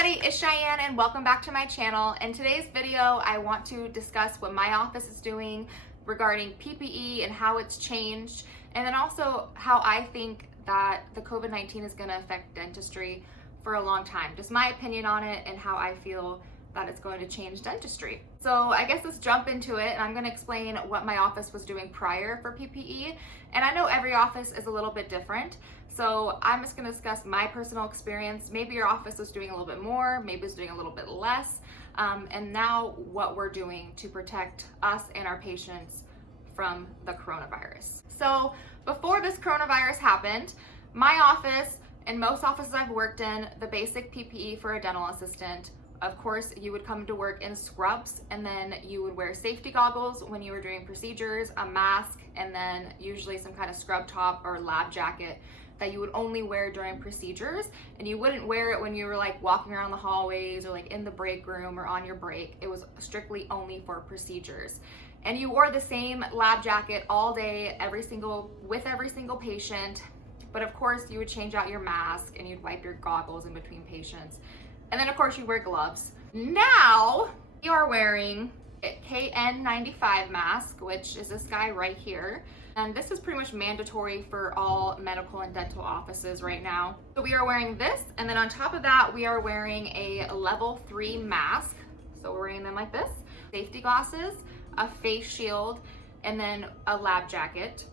everybody, it's Cheyenne and welcome back to my channel. In today's video, I want to discuss what my office is doing regarding PPE and how it's changed, and then also how I think that the COVID-19 is going to affect dentistry for a long time. Just my opinion on it and how I feel that it's going to change dentistry. So I guess let's jump into it, and I'm going to explain what my office was doing prior for PPE. And I know every office is a little bit different, so I'm just going to discuss my personal experience. Maybe your office was doing a little bit more, maybe it's doing a little bit less, and now what we're doing to protect us and our patients from the coronavirus. So before this coronavirus happened, my office and most offices I've worked in, the basic PPE for a dental assistant, of course, you would come to work in scrubs, and then you would wear safety goggles when you were doing procedures, a mask, and then usually some kind of scrub top or lab jacket that you would only wear during procedures. And you wouldn't wear it when you were like walking around the hallways or like in the break room or on your break. It was strictly only for procedures. And you wore the same lab jacket all day, with every single patient. But of course, you would change out your mask and you'd wipe your goggles in between patients. And then of course you wear gloves. Now we are wearing a KN95 mask, which is this guy right here. And this is pretty much mandatory for all medical and dental offices right now. So we are wearing this, and then on top of that, we are wearing a level 3 mask. So we're wearing them like this, safety glasses, a face shield, and then a lab jacket.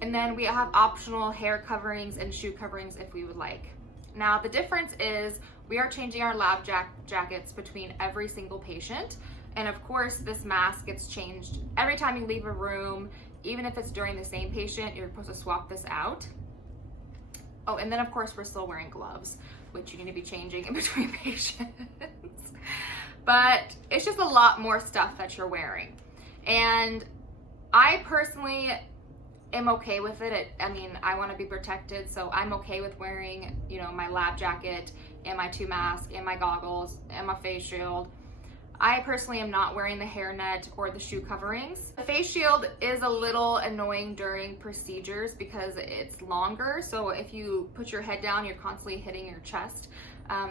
And then we have optional hair coverings and shoe coverings if we would like. Now the difference is we are changing our lab jackets between every single patient. And of course this mask gets changed every time you leave a room. Even if it's during the same patient, you're supposed to swap this out. Oh, and then of course we're still wearing gloves, which you need to be changing in between patients. But it's just a lot more stuff that you're wearing. And I personally am okay with it. I mean, I want to be protected, so I'm okay with wearing, my lab jacket and my 2 masks and my goggles and my face shield. I personally am not wearing the hairnet or the shoe coverings. The face shield is a little annoying during procedures because it's longer, so if you put your head down, you're constantly hitting your chest.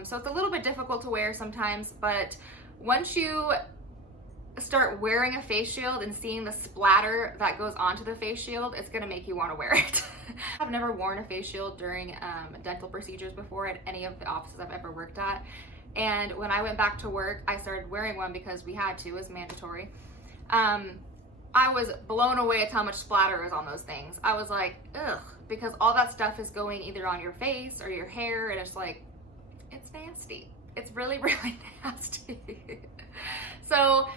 So it's a little bit difficult to wear sometimes, but once you start wearing a face shield and seeing the splatter that goes onto the face shield, it's gonna make you want to wear it. I've never worn a face shield during dental procedures before at any of the offices I've ever worked at. And when I went back to work, I started wearing one because we had to, it was mandatory. I was blown away at how much splatter is on those things. I was like, ugh, because all that stuff is going either on your face or your hair, and it's like, it's nasty. It's really, really nasty. So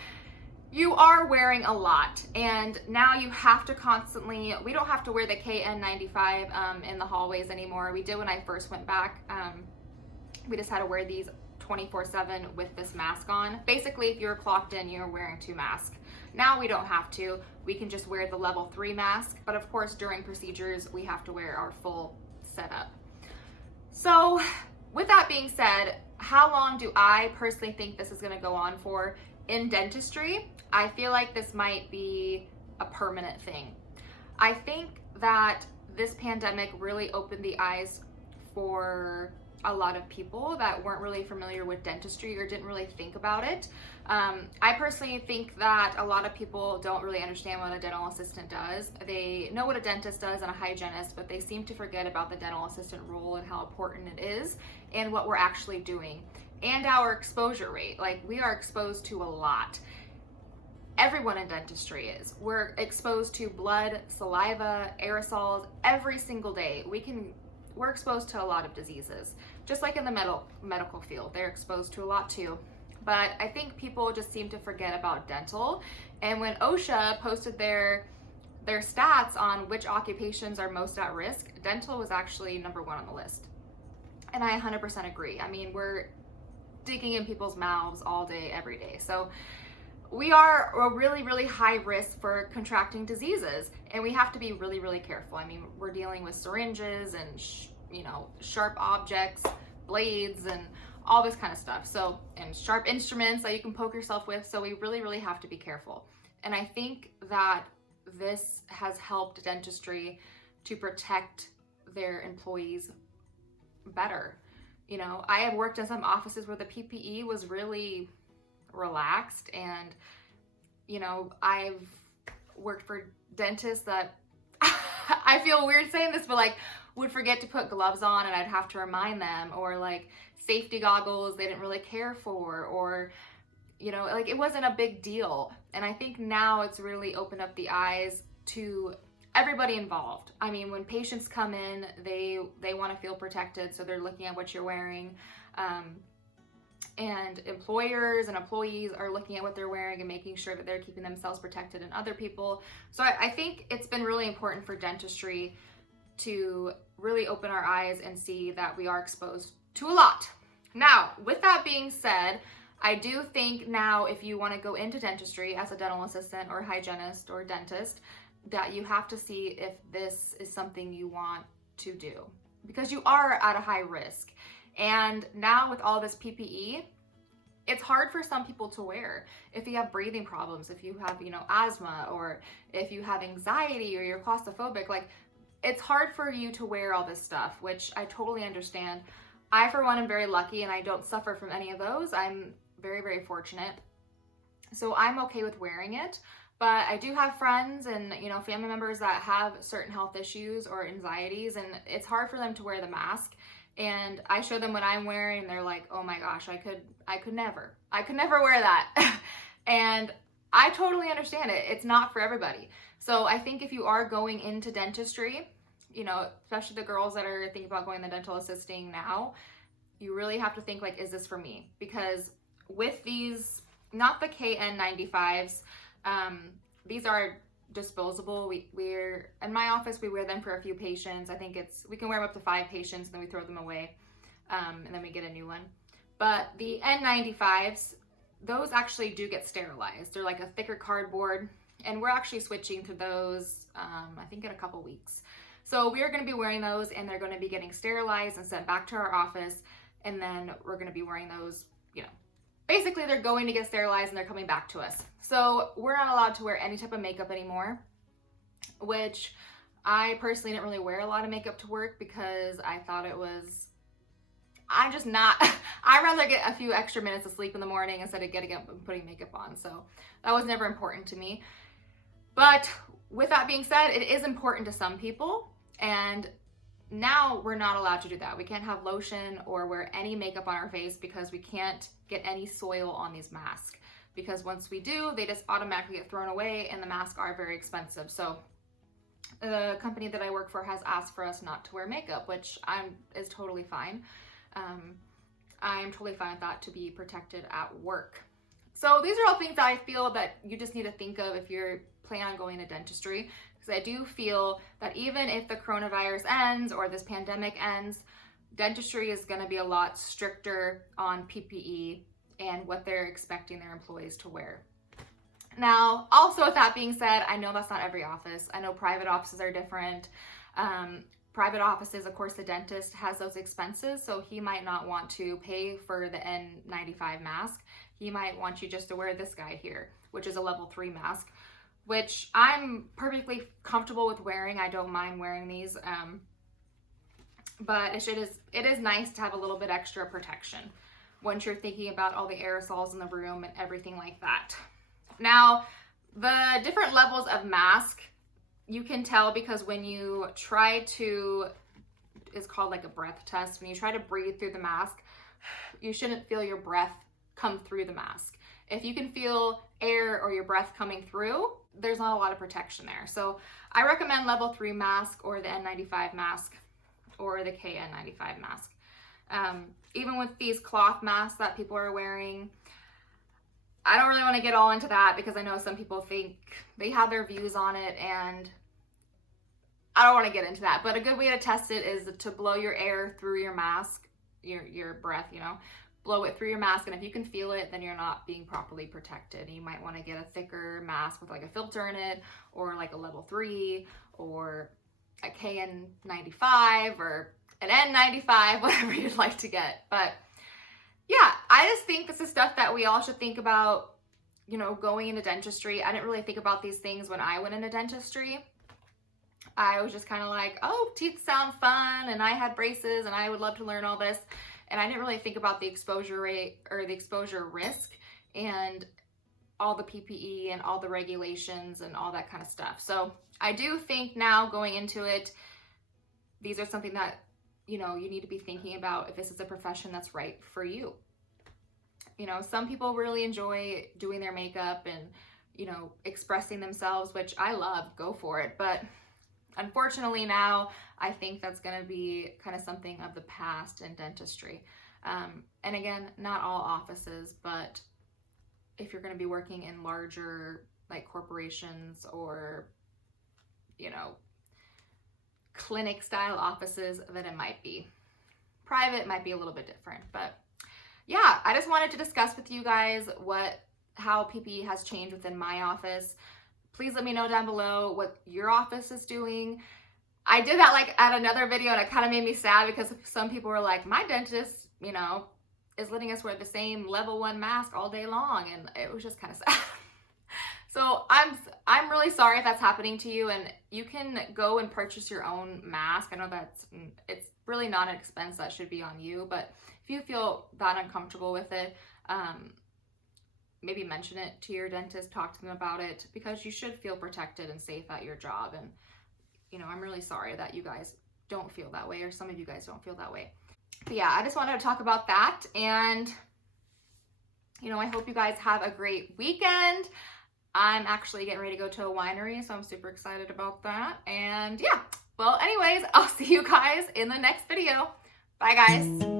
you are wearing a lot, and now you have to constantly, we don't have to wear the KN95 in the hallways anymore. We did when I first went back. We just had to wear these 24/7 with this mask on. Basically, if you're clocked in, you're wearing 2 masks. Now we don't have to. We can just wear the level 3 mask, but of course during procedures we have to wear our full setup. So with that being said, how long do I personally think this is going to go on for in dentistry? I feel like this might be a permanent thing. I think that this pandemic really opened the eyes for a lot of people that weren't really familiar with dentistry or didn't really think about it. I personally think that a lot of people don't really understand what a dental assistant does. They know what a dentist does and a hygienist, but they seem to forget about the dental assistant role and how important it is and what we're actually doing and our exposure rate. Like, we are exposed to a lot. Everyone in dentistry is. We're exposed to blood, saliva, aerosols every single day. We're exposed to a lot of diseases, just like in the medical field. They're exposed to a lot too. But I think people just seem to forget about dental. And when OSHA posted their stats on which occupations are most at risk, dental was actually number 1 on the list. And I 100% agree. I mean, we're digging in people's mouths all day, every day. So we are a really, really high risk for contracting diseases, and we have to be really, really careful. I mean, we're dealing with syringes and, sharp objects, blades, and all this kind of stuff. So, and sharp instruments that you can poke yourself with. So we really, really have to be careful. And I think that this has helped dentistry to protect their employees better. You know, I have worked in some offices where the PPE was really relaxed, and, you know, I've worked for dentists that I feel weird saying this, but like would forget to put gloves on and I'd have to remind them, or like safety goggles they didn't really care for, or, you know, like it wasn't a big deal. And I think now it's really opened up the eyes to everybody involved. I mean, when patients come in, they want to feel protected, so they're looking at what you're wearing. And employers and employees are looking at what they're wearing and making sure that they're keeping themselves protected and other people. So I think it's been really important for dentistry to really open our eyes and see that we are exposed to a lot. Now, with that being said, I do think now if you want to go into dentistry as a dental assistant or hygienist or dentist, that you have to see if this is something you want to do, because you are at a high risk. And now with all this PPE, it's hard for some people to wear. If you have breathing problems, if you have, you know, asthma, or if you have anxiety or you're claustrophobic, like it's hard for you to wear all this stuff, which I totally understand. I, for one, am very lucky and I don't suffer from any of those. I'm very, very fortunate. So I'm okay with wearing it. But I do have friends and, you know, family members that have certain health issues or anxieties, and it's hard for them to wear the mask. And I show them what I'm wearing and they're like, oh my gosh, I could never wear that. And I totally understand it. It's not for everybody. So I think if you are going into dentistry, you know, especially the girls that are thinking about going the dental assisting now, you really have to think like, is this for me? Because with these, not the KN95s, these are disposable. We're in my office, we wear them for a few patients. I think we can wear them up to 5 patients and then we throw them away, and then we get a new one. But the N95s, those actually do get sterilized. They're like a thicker cardboard, and we're actually switching to those, I think in a couple weeks. So we are going to be wearing those, and they're going to be getting sterilized and sent back to our office, and then we're going to be wearing those, you know, basically they're going to get sterilized and they're coming back to us. So we're not allowed to wear any type of makeup anymore, which I personally didn't really wear a lot of makeup to work because I thought I'd rather get a few extra minutes of sleep in the morning instead of getting up and putting makeup on. So that was never important to me. But with that being said, it is important to some people, and now we're not allowed to do that. We can't have lotion or wear any makeup on our face because we can't get any soil on these masks. Because once we do, they just automatically get thrown away, and the masks are very expensive. So the company that I work for has asked for us not to wear makeup, which is totally fine. I'm totally fine with that, to be protected at work. So these are all things that I feel that you just need to think of if you're planning on going to dentistry. Because I do feel that even if the coronavirus ends or this pandemic ends, dentistry is going to be a lot stricter on PPE and what they're expecting their employees to wear. Now, also with that being said, I know that's not every office. I know private offices are different. Private offices, of course, the dentist has those expenses, so he might not want to pay for the N95 mask. He might want you just to wear this guy here, which is a level 3 mask, which I'm perfectly comfortable with wearing. I don't mind wearing these, but it is nice to have a little bit extra protection once you're thinking about all the aerosols in the room and everything like that. Now, the different levels of mask, you can tell because when you try to, it's called like a breath test. When you try to breathe through the mask, you shouldn't feel your breath come through the mask. If you can feel air or your breath coming through, there's not a lot of protection there. So I recommend level 3 mask or the N95 mask or the KN95 mask. Even with these cloth masks that people are wearing, I don't really want to get all into that because I know some people think they have their views on it, and I don't want to get into that. But a good way to test it is to blow your air through your mask, your breath, you know, blow it through your mask, and if you can feel it, then you're not being properly protected. You might want to get a thicker mask with like a filter in it, or like a level 3, or a KN95, or an N95, whatever you'd like to get. But yeah, I just think this is stuff that we all should think about, you know, going into dentistry. I didn't really think about these things when I went into dentistry. I was just kind of like, oh, teeth sound fun, and I had braces, and I would love to learn all this. and I didn't really think about the exposure rate or the exposure risk and all the PPE and all the regulations and all that kind of stuff. So I do think now going into it, these are something that, you know, you need to be thinking about if this is a profession that's right for you. You know, some people really enjoy doing their makeup and, you know, expressing themselves, which I love, go for it. But unfortunately now, I think that's gonna be kind of something of the past in dentistry. And again, not all offices, but if you're gonna be working in larger like corporations or, you know, clinic style offices, then it might be. Private might be a little bit different, but yeah, I just wanted to discuss with you guys how PPE has changed within my office. Please let me know down below what your office is doing. I did that like at another video and it kind of made me sad because some people were like, my dentist, you know, is letting us wear the same level 1 mask all day long, and it was just kind of sad. So I'm really sorry if that's happening to you, and you can go and purchase your own mask. I know it's really not an expense that should be on you, but if you feel that uncomfortable with it, maybe mention it to your dentist, talk to them about it, because you should feel protected and safe at your job. And, you know, I'm really sorry that you guys don't feel that way, or some of you guys don't feel that way. But yeah, I just wanted to talk about that, and, you know, I hope you guys have a great weekend. I'm actually getting ready to go to a winery, so I'm super excited about that. And yeah, well, anyways, I'll see you guys in the next video. Bye, guys.